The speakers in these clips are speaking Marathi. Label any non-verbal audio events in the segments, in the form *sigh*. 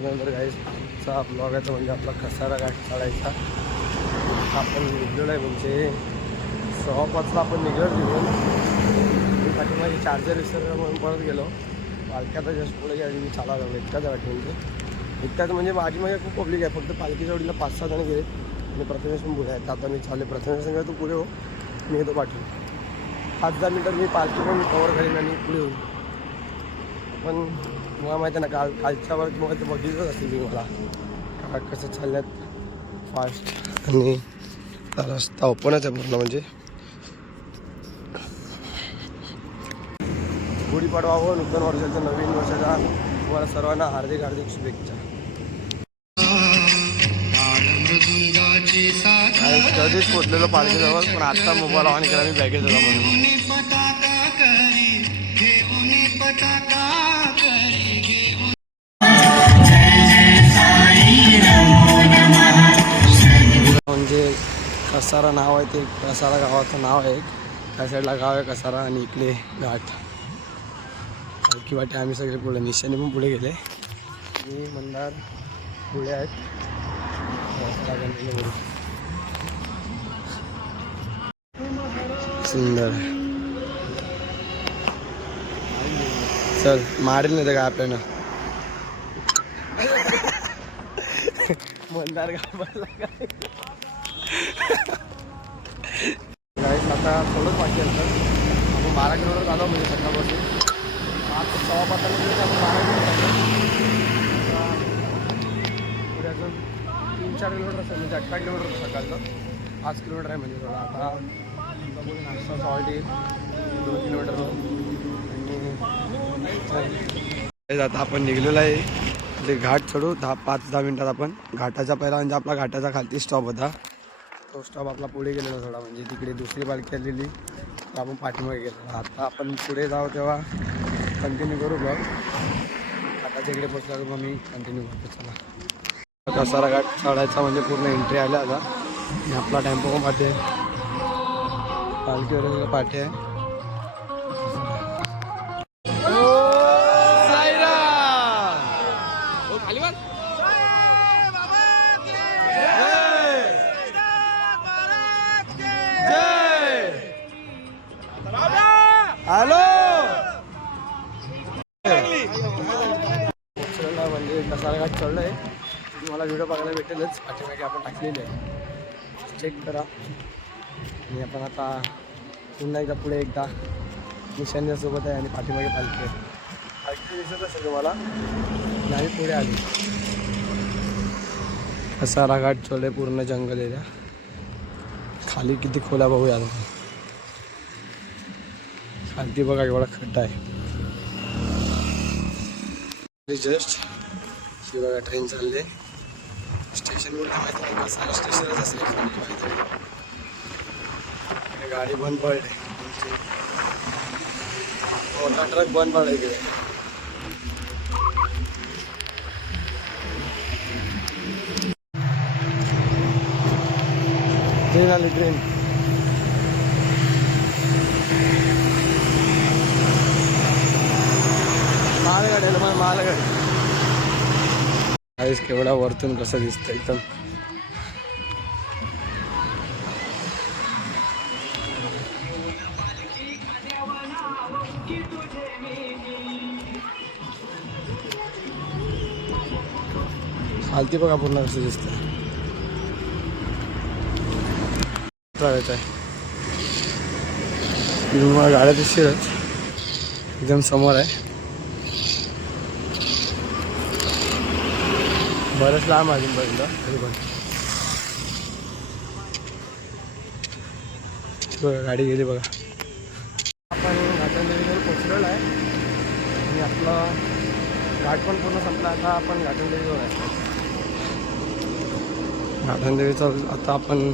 आमचा गाईचा ब्लॉगाचा म्हणजे आपला कसारा घाट चालायचा. आपण निघलेलो आहे म्हणजे सहा पाचला आपण निघत तिथून. पाठीमागे चार्जर विसरलं म्हणून परत गेलो. पालख्याचा जस्ट पुढे गेली मी चालायला लागलो इतकाच वाटतं म्हणजे. इतकाच म्हणजे माझी माझ्या खूप पब्लिक आहे फक्त पालखीच्या वडीला पाच सहा जण गेले. आणि प्रथमेशन पुढे आहेत आता मी चालले प्रथमेशन तू पुढे हो मी येतो पाठवून पाच दहा मिनटात मी पालखी पण कवर करेन आणि पुढे होईल पण मला माहिती आहे ना काल कालच्या वर मग ते बघितलंच असेल मी मला. कसं चालल्यात फास्ट आणि हा रस्ता ओपनच आहे पूर्ण म्हणजे. गुढीपाडवा व नूतन वर्षाच्या नवीन वर्षाच्या तुम्हाला सर्वांना हार्दिक हार्दिक शुभेच्छा. आणि कधीच पोचलेलो पालखीजवळ पण आता मोबाईल ऑन केला मी बॅगेत होता म्हणून. कसारा नाव आहे ते कसारा गावाचं नाव आहे त्या साईडला गाव आहे कसारा आणि इकडे घाट. हलकी वाटे आम्ही सगळे पुढे निशाने पण पुढे गेले. मी मंदार पुढे आहेत. सुंदर. चल मारेल नाही तर काय आपल्यानं *laughs* मंदार गाव काय? आता थोडंच बाकी असतं. तर आपण बारा किलोमीटर झालो म्हणजे सकाळपासून. आज सव्वा आपण बारा किलोमीटर आता पुढे अजून तीन चार किलोमीटर असेल म्हणजे अठरा किलोमीटर सकाळचं. पाच किलोमीटर आहे म्हणजे थोडं. आता नाश्ता सॉल्ट येईल दोन किलोमीटर. आणि आता आपण निघलेलो आहे. ते घाट चढू दहा पाच दहा मिनटात आपण घाटाचा पहिला म्हणजे आपला घाटाचा खालती स्टॉप होता. तो स्टॉप आपला पुढे गेलेला थोडा म्हणजे तिकडे दुसरी पालखी आलेली. तर आपण पाठीमागे गेलो आता आपण पुढे जाऊ तेव्हा कंटिन्यू करू बघ आता तिकडे पोचल्यावर मग मी कंटिन्यू करतो. चला. कसारा घाट चढायचा म्हणजे पूर्ण एंट्री आल्या आता. आपला टेम्पो पालखीवर पाठी आहे. हॅलो! म्हणजे कसारा चढलं आहे तुम्हाला व्हिडिओ बघायला भेटेलच. पाठीमागे आपण टाकलेली आहे. चेक करा. आणि आपण आता पुन्हा एकदा पुढे एकदा निशांच्या सोबत आहे आणि पाठीमागे पालखी आहे. पालखी दिसत असेल तुम्हाला? आणि आम्ही पुढे आली. कसारा घाट आहे पूर्ण जंगल एरिया खाली किती खोला बघूया आणि ते बघा एवढा खड्डा आहे. जस्ट ही बघा ट्रेन चालले स्टेशन माहिती नाही स्टेशनच असेल माहिती गाडी बंद पडली. मोठा ट्रक बंद पडला इकडे. ट्रेन आली ट्रेन मालगाडी. केवढा वरतून कसं दिसतं एकदम. खालती बघा पूर्ण कसं दिसतंय. आहे. मला गाड्या दिसतीलच एकदम समोर आहे. बरंच लांब आहे अजूनपर्यंत तरी पण बघा गाडी गेली बघा. आपण घाटनदेवीवर पोचलेलो आहे. आणि आपलं घाट पण पूर्ण संपला. आता आपण घाटनदेवीवर आहे. घाटनदेवीचं आता आपण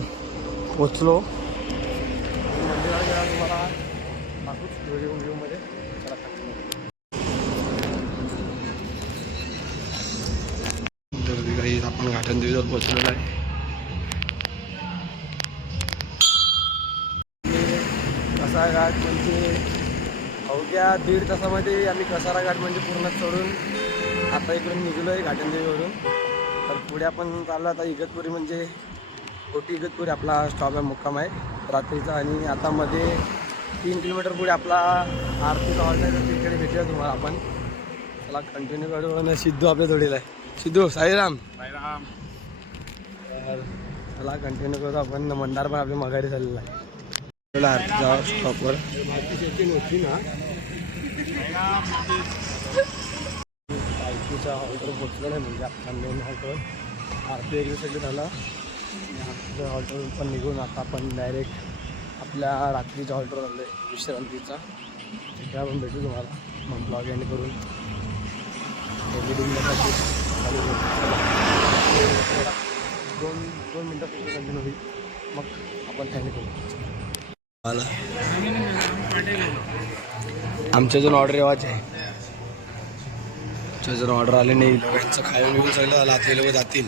पोचलो मंदिरात गेला तुम्हाला दाखवूच व्हिडिओ व्हिडिओमध्ये. आपण तर काही आपण आहे कसारा घाट म्हणजे अवघ्या दीड तासामध्ये आम्ही कसारा घाट म्हणजे पूर्ण चढून आता इकडून निघलो आहे घाटंदेवीवरून. तर पुढे आपण चाललो आता इगतपुरी म्हणजे कोटी इगतपुरी आपला स्टॉप आहे मुक्काम आहे. रात्रीचा आणि आता मध्ये तीन किलोमीटर पुढे आपला आरती हॉल्ट आहे तर तिकडे भेटूया तुम्हाला आपण. चला कंटिन्यू करू. आणि सिद्धू आपल्या जोडीला आहे. सिद्धू साईराम. तर चला कंटिन्यू करू आपण. मंदार पण आपल्या मघारी झालेला आहे. आरतीचा स्टॉपवर बायकीच्या हॉल्टवर पोचलो नाही म्हणजे आपल्या मेन हॉल्टवर आरती वगैरे सगळं झालं. आपल्या हॉल्टवर पण निघून आता आपण डायरेक्ट आपल्या रात्रीच्या हॉल्टवर आलो आहे विश्रांतीचा. तिथे आपण भेटू तुम्हाला. मग ब्लॉग एंड करून. एडिटिंगसाठी दोन दोन मिनटं कंटिन्यू होईल मग आपण एंड करू मला आमच्या अजून ऑर्डर येवाच आहे. आमच्या अजून ऑर्डर आले नाही. लोकांचं खायला मिळून सगळं झालं आता लोक जातील.